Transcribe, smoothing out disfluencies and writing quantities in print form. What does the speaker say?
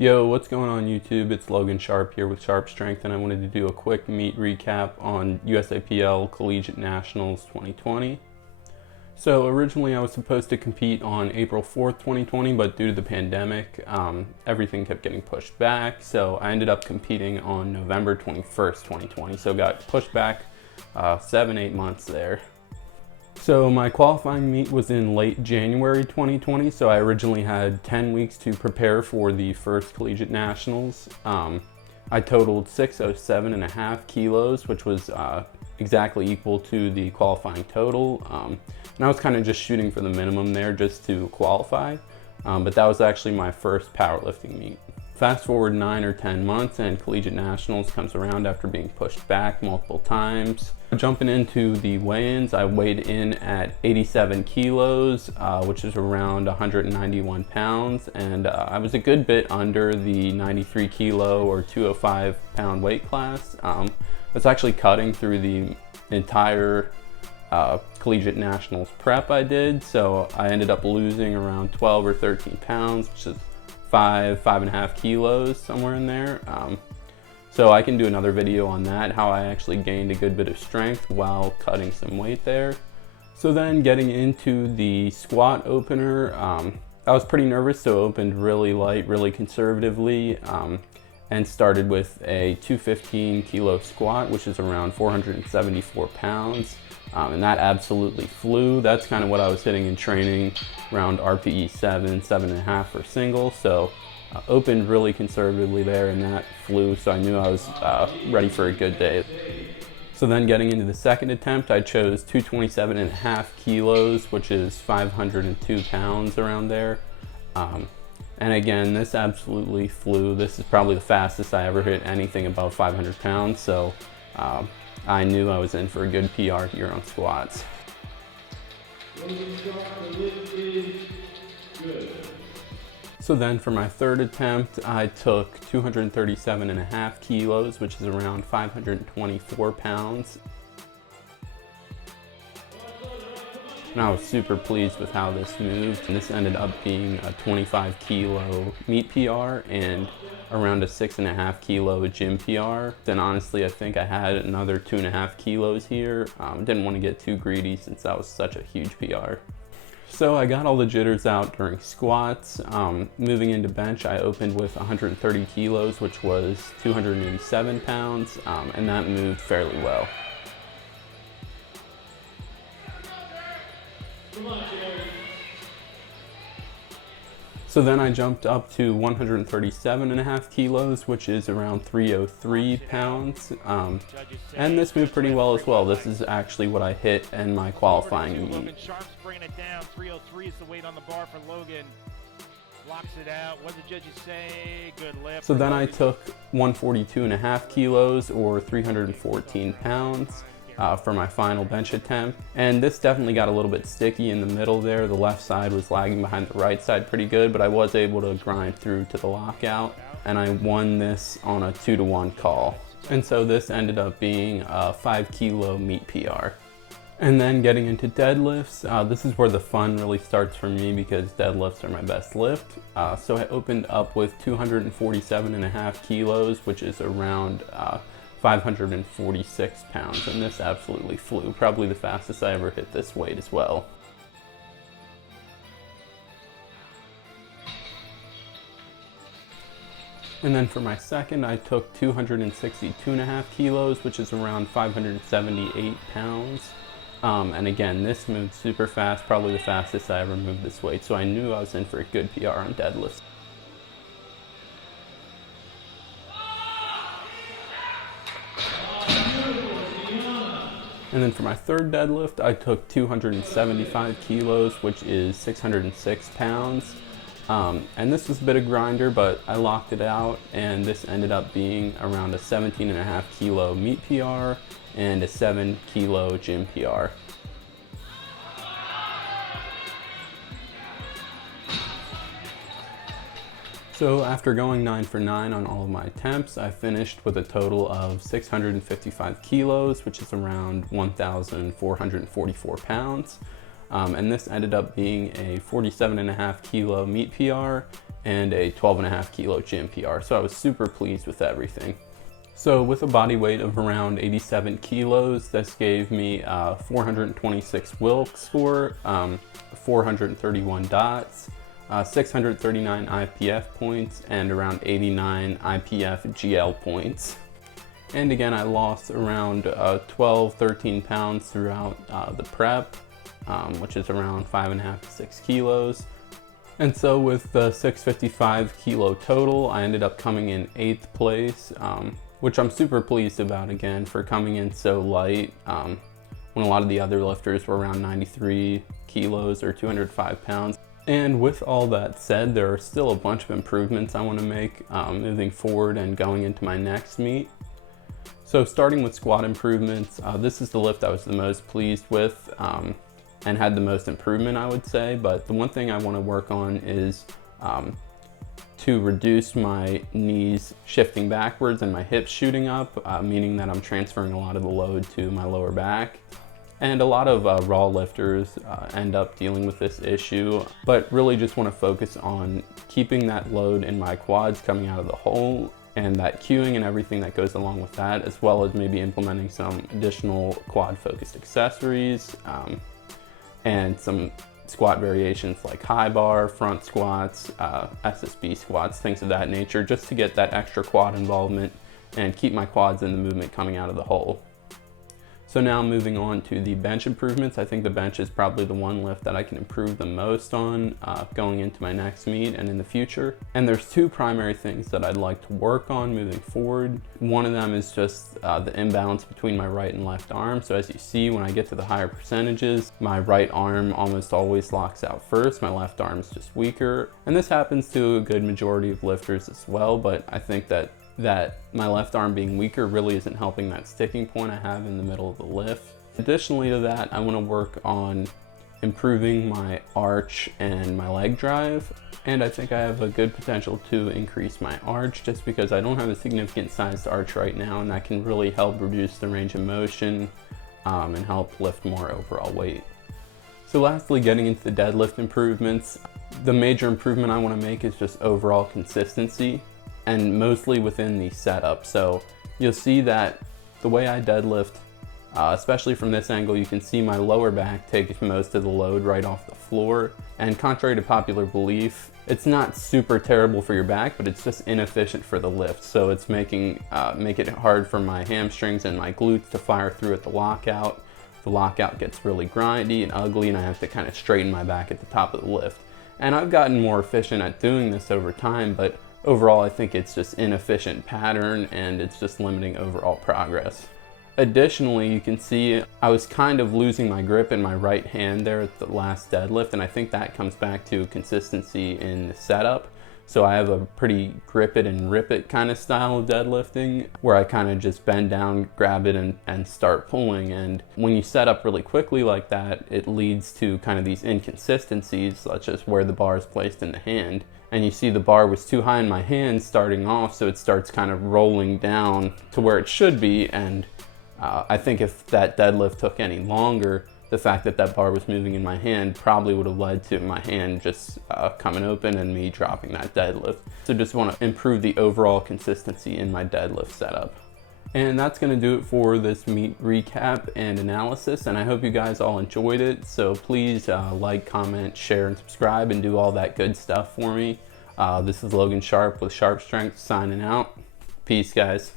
Yo, what's going on YouTube? It's Logan Sharp here with Sharp Strength, and I wanted to do a quick meet recap on USAPL Collegiate Nationals 2020. So originally I was supposed to compete on April 4th, 2020, but due to the pandemic, everything kept getting pushed back. So I ended up competing on November 21st, 2020. So got pushed back 7-8 months there. So my qualifying meet was in late January 2020, so I originally had 10 weeks to prepare for the first Collegiate Nationals. I totaled 607.5 kilos, which was exactly equal to the qualifying total. And I was kind of just shooting for the minimum there just to qualify, but that was actually my first powerlifting meet. Fast forward 9 or 10 months and Collegiate Nationals comes around after being pushed back multiple times. Jumping into the weigh-ins, I weighed in at 87 kilos, which is around 191 pounds, and I was a good bit under the 93 kilo or 205 pound weight class. I was actually cutting through the entire Collegiate Nationals prep I did, so I ended up losing around 12 or 13 pounds, which is 5.5 kilos, somewhere in there. So I can do another video on that, how I actually gained a good bit of strength while cutting some weight there. So then getting into the squat opener, I was pretty nervous, so opened really light, really conservatively, and started with a 215 kilo squat, which is around 474 pounds. And that absolutely flew. That's kind of what I was hitting in training, around RPE 7.5 for single. So opened really conservatively there, and that flew. So I knew I was ready for a good day. So then getting into the second attempt, I chose 227.5 kilos, which is 502 pounds around there. And again, this absolutely flew. This is probably the fastest I ever hit anything above 500 pounds. So I knew I was in for a good PR here on squats. So then for my third attempt, I took 237.5 kilos, which is around 524 pounds. And I was super pleased with how this moved. And this ended up being a 25 kilo meet PR and around a 6.5 kilo gym PR. Then honestly, I think I had another 2.5 kilos here. Didn't want to get too greedy since that was such a huge PR. So I got all the jitters out during squats. Moving into bench, I opened with 130 kilos, which was 287 pounds, and that moved fairly well. So then I jumped up to 137.5 kilos, which is around 303 pounds. And this moved pretty well as well. This is actually what I hit in my qualifying meet. Sharp's bringing it down. 303 is the weight on the bar for Logan. Blocks it out. What did the judges say? Good lift. So then I took 142.5 kilos or 314 pounds. For my final bench attempt. And this definitely got a little bit sticky in the middle there. The left side was lagging behind the right side pretty good, but I was able to grind through to the lockout, and I won this on a 2-to-1 call. And so this ended up being a 5 kilo meet PR. And then getting into deadlifts, this is where the fun really starts for me because deadlifts are my best lift. So I opened up with 247.5 kilos, which is around 546 pounds, and this absolutely flew. Probably the fastest I ever hit this weight as well. And then for my second, I took 262.5 kilos, which is around 578 pounds. And again, this moved super fast, probably the fastest I ever moved this weight, so I knew I was in for a good PR on deadlifts. And then for my third deadlift, I took 275 kilos, which is 606 pounds. And this was a bit of grinder, but I locked it out, and this ended up being around a 17.5 kilo meet PR and a 7 kilo gym PR. So after going 9 for 9 on all of my attempts, I finished with a total of 655 kilos, which is around 1,444 pounds. and this ended up being a 47.5 kilo meet PR and a 12.5 kilo gym PR. So I was super pleased with everything. So with a body weight of around 87 kilos, this gave me a 426 Wilks score, 431 dots, 639 IPF points, and around 89 IPF GL points. And again, I lost around 13 pounds throughout the prep, which is around 5.5 to 6 kilos. And so with the 655 kilo total, I ended up coming in 8th place, which I'm super pleased about, again, for coming in so light, when a lot of the other lifters were around 93 kilos or 205 pounds. And with all that said, there are still a bunch of improvements I want to make moving forward and going into my next meet. So starting with squat improvements, this is the lift I was the most pleased with and had the most improvement, I would say. But the one thing I want to work on is to reduce my knees shifting backwards and my hips shooting up, meaning that I'm transferring a lot of the load to my lower back. And a lot of raw lifters end up dealing with this issue, but really just want to focus on keeping that load in my quads coming out of the hole, and that cueing and everything that goes along with that, as well as maybe implementing some additional quad focused accessories and some squat variations like high bar, front squats, SSB squats, things of that nature, just to get that extra quad involvement and keep my quads in the movement coming out of the hole. So now moving on to the bench improvements, I think the bench is probably the one lift that I can improve the most on going into my next meet and in the future. And there's two primary things that I'd like to work on moving forward. One of them is just the imbalance between my right and left arm. So as you see, when I get to the higher percentages, my right arm almost always locks out first, my left arm is just weaker. And this happens to a good majority of lifters as well, but I think that my left arm being weaker really isn't helping that sticking point I have in the middle of the lift. Additionally to that, I want to work on improving my arch and my leg drive, and I think I have a good potential to increase my arch just because I don't have a significant sized arch right now, and that can really help reduce the range of motion and help lift more overall weight. So lastly, getting into the deadlift improvements, the major improvement I want to make is just overall consistency, and mostly within the setup. So you'll see that the way I deadlift, especially from this angle, you can see my lower back takes most of the load right off the floor. And contrary to popular belief, it's not super terrible for your back, but it's just inefficient for the lift. So it's make it hard for my hamstrings and my glutes to fire through at the lockout. The lockout gets really grindy and ugly, and I have to kind of straighten my back at the top of the lift. And I've gotten more efficient at doing this over time, but overall, I think it's just inefficient pattern and it's just limiting overall progress. Additionally, you can see I was kind of losing my grip in my right hand there at the last deadlift, and I think that comes back to consistency in the setup. So I have a pretty grip it and rip it kind of style of deadlifting where I kind of just bend down, grab it and start pulling. And when you set up really quickly like that, it leads to kind of these inconsistencies, such as where the bar is placed in the hand. And you see the bar was too high in my hand starting off, so it starts kind of rolling down to where it should be. And I think if that deadlift took any longer, the fact that that bar was moving in my hand probably would have led to my hand just coming open and me dropping that deadlift. So just want to improve the overall consistency in my deadlift setup. And that's going to do it for this meet recap and analysis, and I hope you guys all enjoyed it. So please like, comment, share, and subscribe, and do all that good stuff for me. This is Logan Sharp with Sharp Strength signing out. Peace, guys.